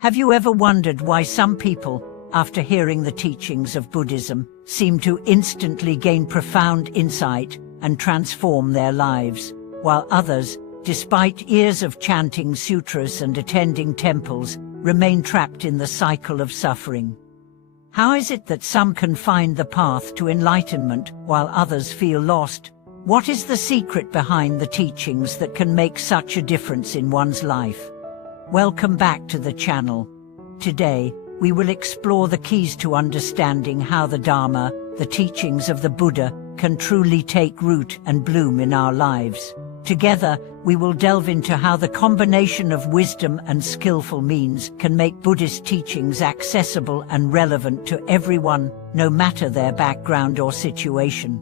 Have you ever wondered why some people, after hearing the teachings of Buddhism, seem to instantly gain profound insight and transform their lives, while others, despite years of chanting sutras and attending temples, remain trapped in the cycle of suffering? How is it that some can find the path to enlightenment while others feel lost? What is the secret behind the teachings that can make such a difference in one's life? Welcome back to the channel. Today, we will explore the keys to understanding how the Dharma, the teachings of the Buddha, can truly take root and bloom in our lives. Together, we will delve into how the combination of wisdom and skillful means can make Buddhist teachings accessible and relevant to everyone, no matter their background or situation.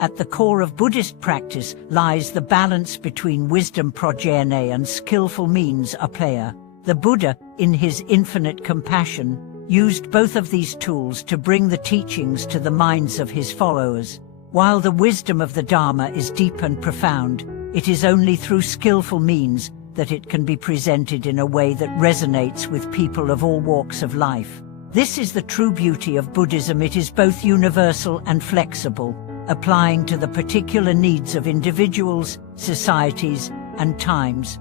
At the core of Buddhist practice lies the balance between wisdom prajna and skillful means apaya. The Buddha, in his infinite compassion, used both of these tools to bring the teachings to the minds of his followers. While the wisdom of the Dharma is deep and profound, it is only through skillful means that it can be presented in a way that resonates with people of all walks of life. This is the true beauty of Buddhism. It is both universal and flexible, applying to the particular needs of individuals, societies, and times.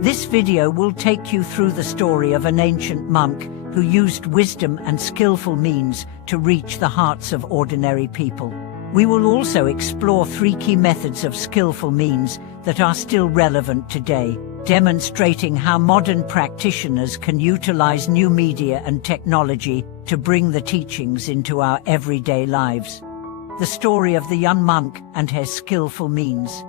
This video will take you through the story of an ancient monk who used wisdom and skillful means to reach the hearts of ordinary people. We will also explore 3 key methods of skillful means that are still relevant today, demonstrating how modern practitioners can utilize new media and technology to bring the teachings into our everyday lives. The story of the young monk and his skillful means.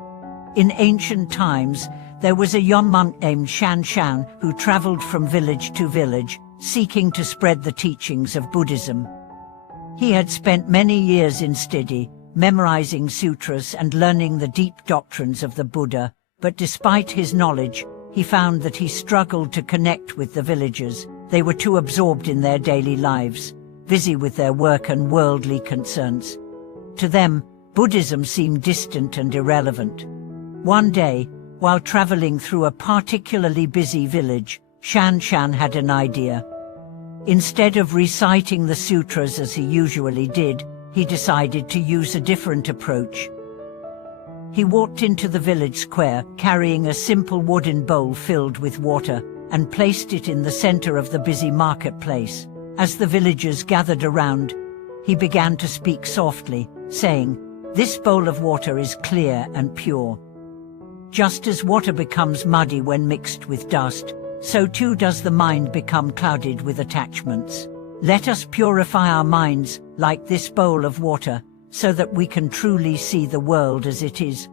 In ancient times, there was a young monk named Shan Shan who traveled from village to village, seeking to spread the teachings of Buddhism. He had spent many years in study, memorizing sutras and learning the deep doctrines of the Buddha, but despite his knowledge, he found that he struggled to connect with the villagers. They were too absorbed in their daily lives, busy with their work and worldly concerns. To them, Buddhism seemed distant and irrelevant. One day, while traveling through a particularly busy village, Shan Shan had an idea. Instead of reciting the sutras as he usually did, he decided to use a different approach. He walked into the village square, carrying a simple wooden bowl filled with water, and placed it in the center of the busy marketplace. As the villagers gathered around, he began to speak softly, saying, "This bowl of water is clear and pure. Just as water becomes muddy when mixed with dust, so too does the mind become clouded with attachments. Let us purify our minds like this bowl of water, so that we can truly see the world as it is."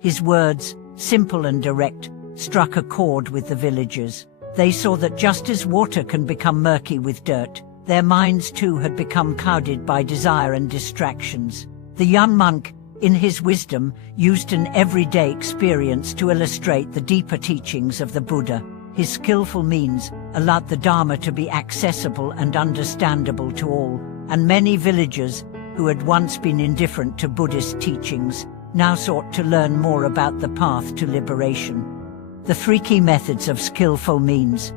His words, simple and direct, struck a chord with the villagers. They saw that just as water can become murky with dirt, their minds too had become clouded by desire and distractions. The young monk, in his wisdom, used an everyday experience to illustrate the deeper teachings of the Buddha. His skillful means allowed the Dharma to be accessible and understandable to all, and many villagers, who had once been indifferent to Buddhist teachings, now sought to learn more about the path to liberation. The 3 key methods of skillful means.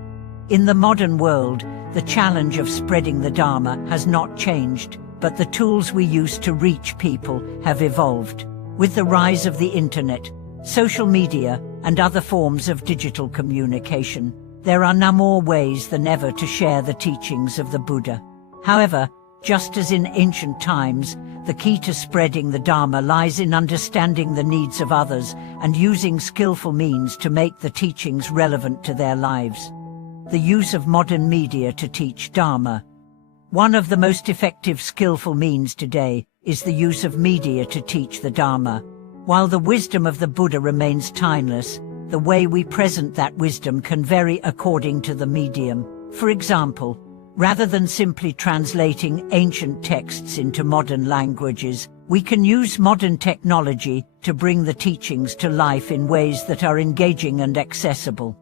In the modern world, the challenge of spreading the Dharma has not changed, but the tools we use to reach people have evolved. With the rise of the internet, social media, and other forms of digital communication, there are now more ways than ever to share the teachings of the Buddha. However, just as in ancient times, the key to spreading the Dharma lies in understanding the needs of others and using skillful means to make the teachings relevant to their lives. The use of modern media to teach Dharma. One of the most effective skillful means today is the use of media to teach the Dharma. While the wisdom of the Buddha remains timeless, the way we present that wisdom can vary according to the medium. For example, rather than simply translating ancient texts into modern languages, we can use modern technology to bring the teachings to life in ways that are engaging and accessible.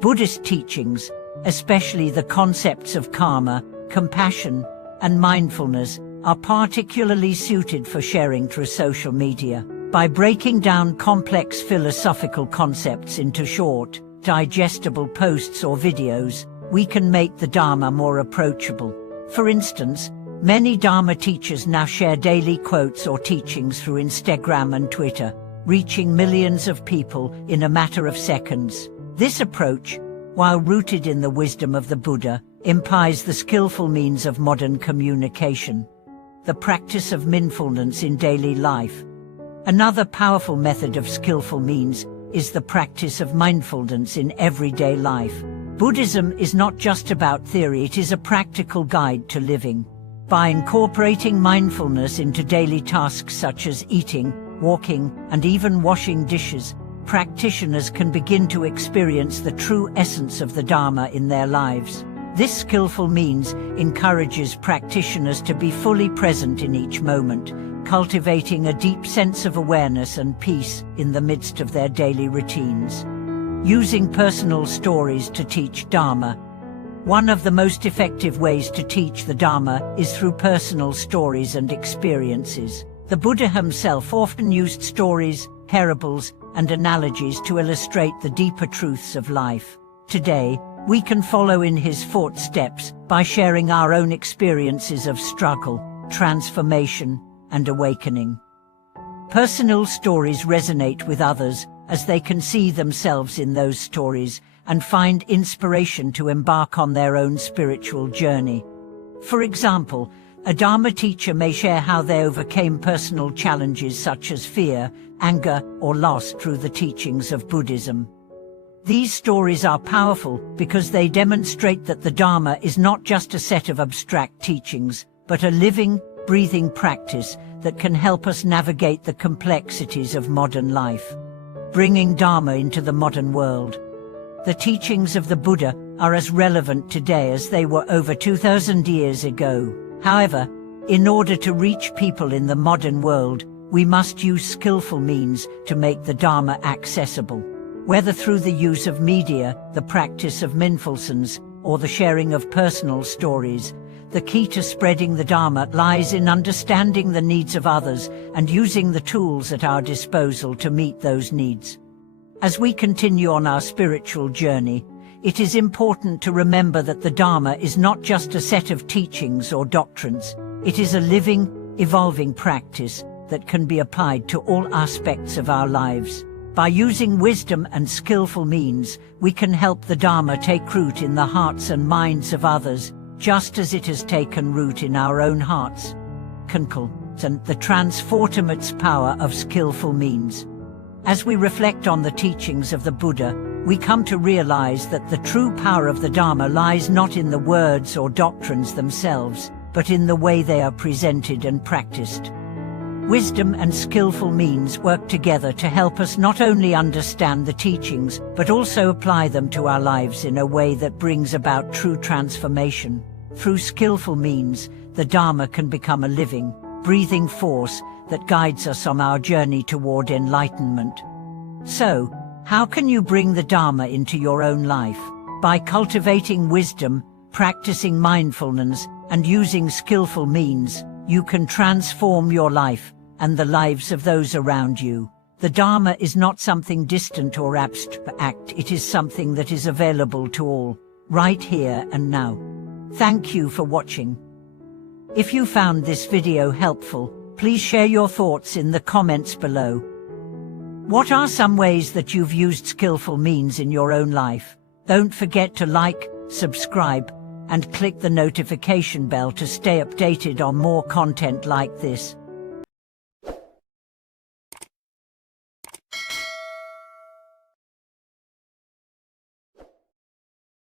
Buddhist teachings, especially the concepts of karma, compassion, and mindfulness, are particularly suited for sharing through social media. By breaking down complex philosophical concepts into short, digestible posts or videos, we can make the Dharma more approachable. For instance, many Dharma teachers now share daily quotes or teachings through Instagram and Twitter, reaching millions of people in a matter of seconds. This approach, while rooted in the wisdom of the Buddha, implies the skillful means of modern communication, the practice of mindfulness in daily life. Another powerful method of skillful means is the practice of mindfulness in everyday life. Buddhism is not just about theory, it is a practical guide to living. By incorporating mindfulness into daily tasks such as eating, walking, and even washing dishes, practitioners can begin to experience the true essence of the Dharma in their lives. This skillful means encourages practitioners to be fully present in each moment, cultivating a deep sense of awareness and peace in the midst of their daily routines. Using personal stories to teach Dharma. One of the most effective ways to teach the Dharma is through personal stories and experiences. The Buddha himself often used stories, parables, and analogies to illustrate the deeper truths of life. Today, we can follow in his footsteps by sharing our own experiences of struggle, transformation, and awakening. Personal stories resonate with others as they can see themselves in those stories and find inspiration to embark on their own spiritual journey. For example, a Dharma teacher may share how they overcame personal challenges such as fear, anger, or loss through the teachings of Buddhism. These stories are powerful because they demonstrate that the Dharma is not just a set of abstract teachings, but a living, breathing practice that can help us navigate the complexities of modern life. Bringing Dharma into the modern world. The teachings of the Buddha are as relevant today as they were over 2,000 years ago. However, in order to reach people in the modern world, we must use skillful means to make the Dharma accessible. Whether through the use of media, the practice of mindfulness, or the sharing of personal stories, the key to spreading the Dharma lies in understanding the needs of others and using the tools at our disposal to meet those needs. As we continue on our spiritual journey, it is important to remember that the Dharma is not just a set of teachings or doctrines. It is a living, evolving practice that can be applied to all aspects of our lives. By using wisdom and skillful means, we can help the Dharma take root in the hearts and minds of others, just as it has taken root in our own hearts. And the transformative power of skillful means. As we reflect on the teachings of the Buddha, we come to realize that the true power of the Dharma lies not in the words or doctrines themselves, but in the way they are presented and practiced. Wisdom and skillful means work together to help us not only understand the teachings, but also apply them to our lives in a way that brings about true transformation. Through skillful means, the Dharma can become a living, breathing force that guides us on our journey toward enlightenment. So, how can you bring the Dharma into your own life? By cultivating wisdom, practicing mindfulness, and using skillful means, you can transform your life and the lives of those around you. The Dharma is not something distant or abstract, it is something that is available to all, right here and now. Thank you for watching. If you found this video helpful, please share your thoughts in the comments below. What are some ways that you've used skillful means in your own life? Don't forget to like, subscribe, and click the notification bell to stay updated on more content like this.